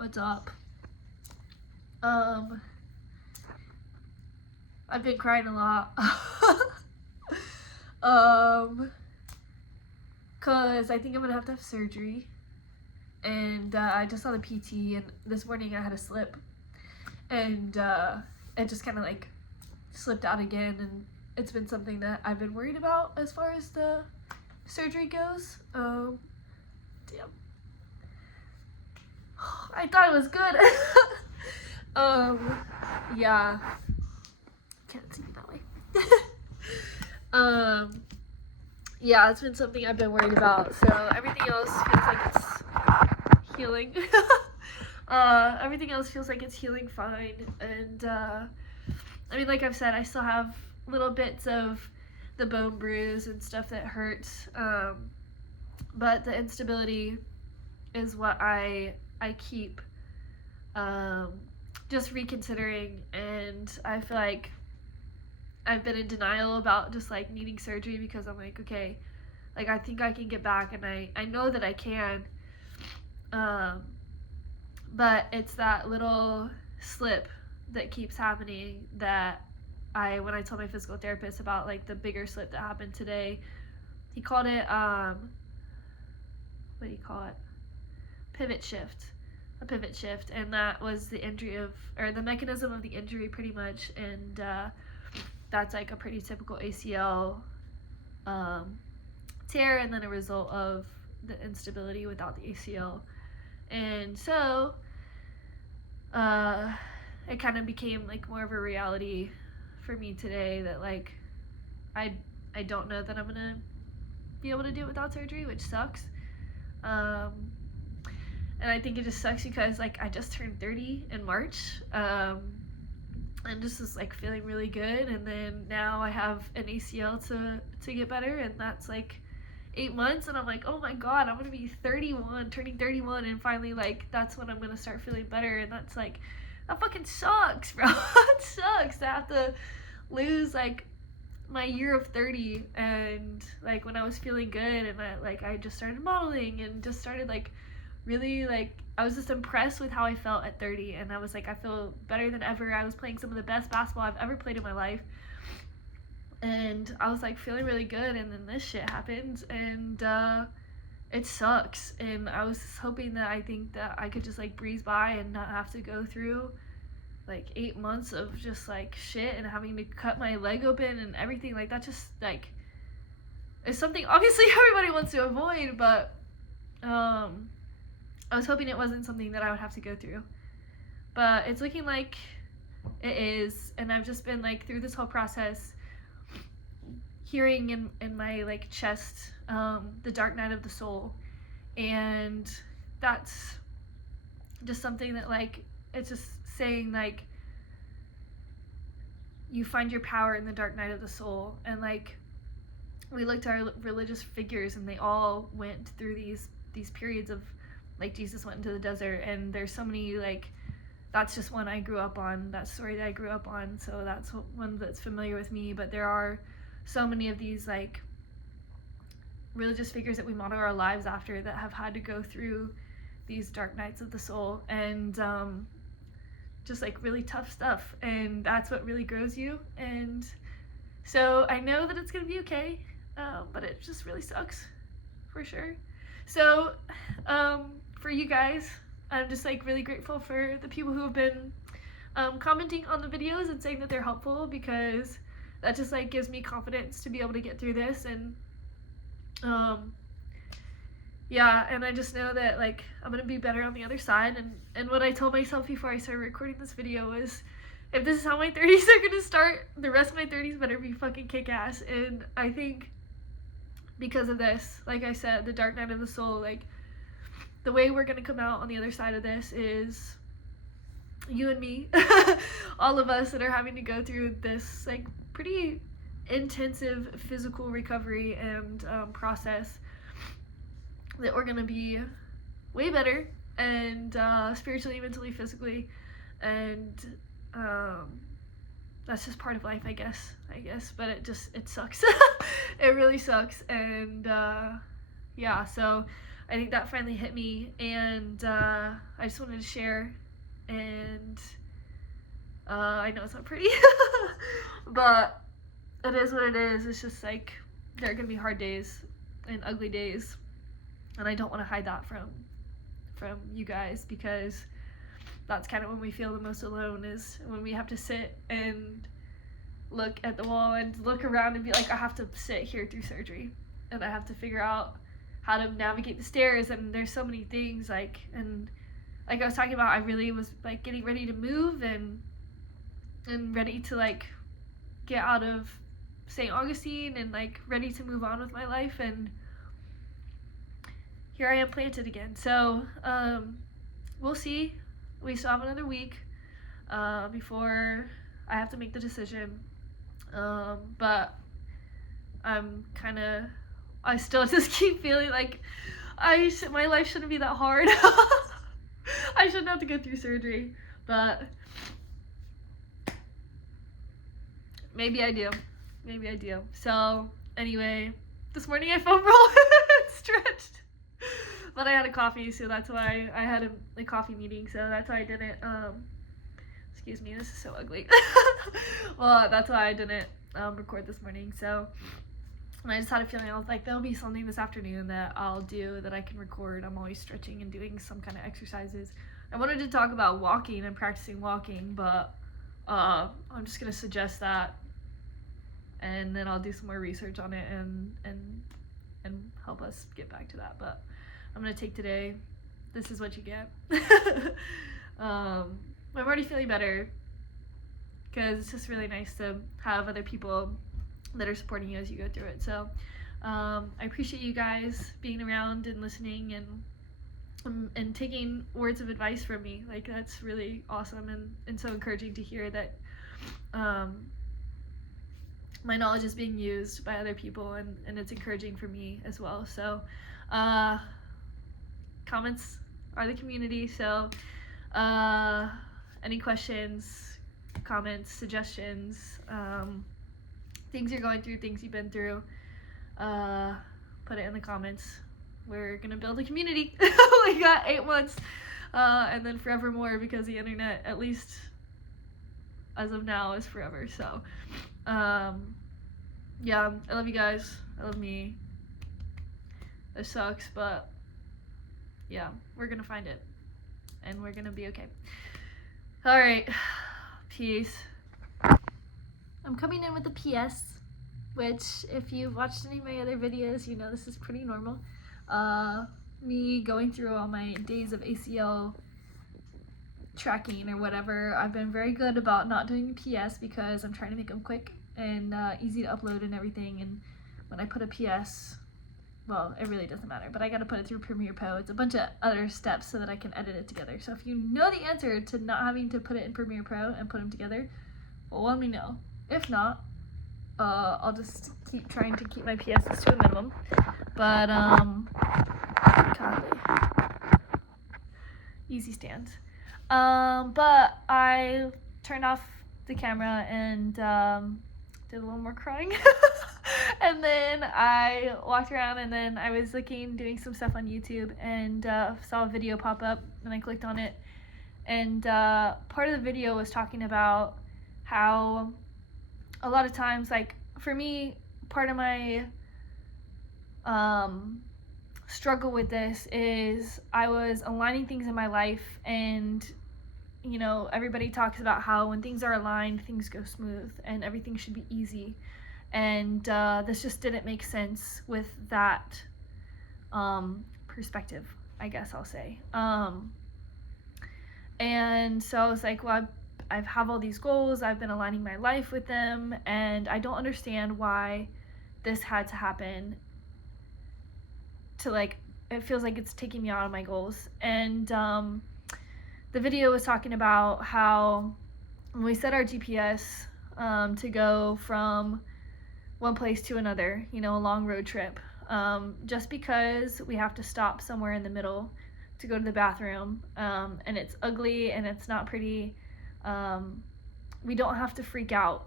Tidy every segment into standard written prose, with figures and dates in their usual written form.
What's up? I've been crying a lot. Cause I think I'm gonna have to have surgery. And I just saw the PT, and this morning I had a slip. And it just kind of like slipped out again, and it's been something that I've been worried about as far as the surgery goes. Damn. I thought it was good. Yeah. Can't see it that way. Yeah, it's been something I've been worried about. So everything else feels like it's healing. Everything else feels like it's healing fine. And I mean, like I've said, I still have little bits of the bone bruise and stuff that hurts. But the instability is what I keep just reconsidering, and I feel like I've been in denial about just like needing surgery because I'm like, okay, like I think I can get back, and I know that I can, but it's that little slip that keeps happening that when I told my physical therapist about like the bigger slip that happened today, he called it what do you call it? A pivot shift, and that was the injury or the mechanism of the injury pretty much, and that's like a pretty typical ACL tear, and then a result of the instability without the ACL. And so it kind of became like more of a reality for me today that like I don't know that I'm gonna be able to do it without surgery, which sucks. And I think it just sucks because like I just turned 30 in March, and just was like feeling really good, and then now I have an ACL to get better, and that's like 8 months, and I'm like, oh my god, I'm gonna be 31, turning 31, and finally like that's when I'm gonna start feeling better, and that's like, that fucking sucks, bro. It sucks to have to lose like my year of 30, and like when I was feeling good, and I just started modeling and just started like really like I was just impressed with how I felt at 30, and I was like, I feel better than ever. I was playing some of the best basketball I've ever played in my life, and I was like feeling really good, and then this shit happens, and it sucks. And I was hoping that I think that I could just like breeze by and not have to go through like 8 months of just like shit and having to cut my leg open and everything. Like that just like is something obviously everybody wants to avoid, but I was hoping it wasn't something that I would have to go through, but it's looking like it is. And I've just been like through this whole process hearing in my like chest the dark night of the soul, and that's just something that like it's just saying like you find your power in the dark night of the soul. And like we looked at our religious figures, and they all went through these periods of like Jesus went into the desert, and there's so many like, that's just one I grew up on, that story that I grew up on, so that's one that's familiar with me. But there are so many of these like religious figures that we model our lives after that have had to go through these dark nights of the soul, and just like really tough stuff, and that's what really grows you. And so I know that it's gonna be okay, but it just really sucks for sure. So for you guys, I'm just like really grateful for the people who have been commenting on the videos and saying that they're helpful, because that just like gives me confidence to be able to get through this. And yeah, and I just know that like I'm gonna be better on the other side. And what I told myself before I started recording this video was, if this is how my 30s are gonna start, the rest of my 30s better be fucking kick-ass. And I think because of this, like I said, the dark night of the soul, like the way we're gonna come out on the other side of this is you and me, all of us that are having to go through this like pretty intensive physical recovery and process, that we're gonna be way better, and spiritually, mentally, physically, and that's just part of life, I guess, but it sucks. It really sucks. And yeah, so I think that finally hit me, and I just wanted to share. And I know it's not pretty, but it is what it is. It's just like, there are gonna be hard days and ugly days, and I don't want to hide that from you guys, because that's kind of when we feel the most alone, is when we have to sit and look at the wall and look around and be like, I have to sit here through surgery, and I have to figure out how to navigate the stairs, and there's so many things, like, and like I was talking about, I really was like getting ready to move and ready to like get out of St. Augustine and like ready to move on with my life, and here I am planted again. So we'll see. We still have another week before I have to make the decision, but I still just keep feeling like my life shouldn't be that hard. I shouldn't have to go through surgery, but maybe I do. So anyway, this morning I foam rolled and stretched, but I had a coffee, so that's why I had a coffee meeting, so that's why I didn't, excuse me, this is so ugly. Well, that's why I didn't record this morning. So and I just had a feeling, I was like, there'll be something this afternoon that I'll do that I can record. I'm always stretching and doing some kind of exercises. I wanted to talk about walking and practicing walking, but I'm just gonna suggest that, and then I'll do some more research on it and help us get back to that. But I'm gonna take today. This is what you get. I'm already feeling better, because it's just really nice to have other people that are supporting you as you go through it. So I appreciate you guys being around and listening and taking words of advice from me. Like, that's really awesome and so encouraging to hear that my knowledge is being used by other people, and it's encouraging for me as well. So comments are the community, so any questions, comments, suggestions, things you're going through, things you've been through, put it in the comments. We're gonna build a community. We got 8 months, and then forevermore, because the internet, at least as of now, is forever. So yeah, I love you guys. I love me. It sucks, but yeah, we're gonna find it, and we're gonna be okay. All right, peace. I'm coming in with a PS, which, if you've watched any of my other videos, you know this is pretty normal. Me going through all my days of ACL tracking or whatever, I've been very good about not doing PS, because I'm trying to make them quick and easy to upload and everything. And when I put a PS, well, it really doesn't matter, but I gotta put it through Premiere Pro. It's a bunch of other steps so that I can edit it together. So if you know the answer to not having to put it in Premiere Pro and put them together, well, let me know. If not, I'll just keep trying to keep my PSs to a minimum. But golly, easy stands. But I turned off the camera and did a little more crying. And then I walked around, and then I was doing some stuff on YouTube, and saw a video pop up, and I clicked on it. And part of the video was talking about how a lot of times, like, for me, part of my struggle with this is I was aligning things in my life, and you know, everybody talks about how when things are aligned, things go smooth and everything should be easy, and this just didn't make sense with that perspective, I guess I'll say. And so I was like, well, I have all these goals, I've been aligning my life with them, and I don't understand why this had to happen to, like, it feels like it's taking me out of my goals. And the video was talking about how when we set our GPS to go from one place to another, you know, a long road trip, just because we have to stop somewhere in the middle to go to the bathroom, and it's ugly and it's not pretty, we don't have to freak out,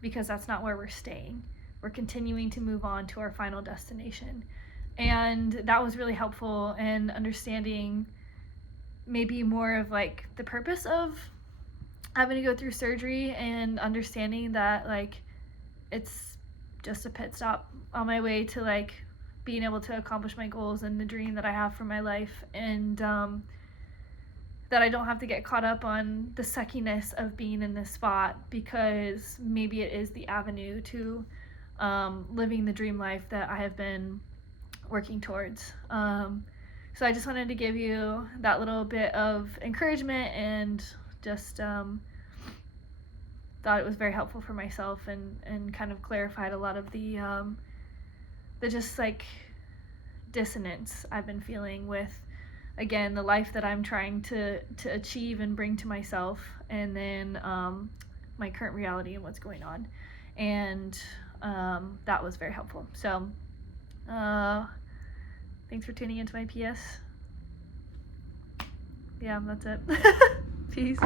because that's not where we're staying. We're continuing to move on to our final destination. And that was really helpful in understanding maybe more of like the purpose of having to go through surgery, and understanding that like it's just a pit stop on my way to like being able to accomplish my goals and the dream that I have for my life. And that I don't have to get caught up on the suckiness of being in this spot, because maybe it is the avenue to living the dream life that I have been working towards. So I just wanted to give you that little bit of encouragement, and just thought it was very helpful for myself, and kind of clarified a lot of the just like dissonance I've been feeling with, again, the life that I'm trying to achieve and bring to myself, and then my current reality and what's going on. And that was very helpful. So thanks for tuning into my PS. Yeah, that's it. Peace.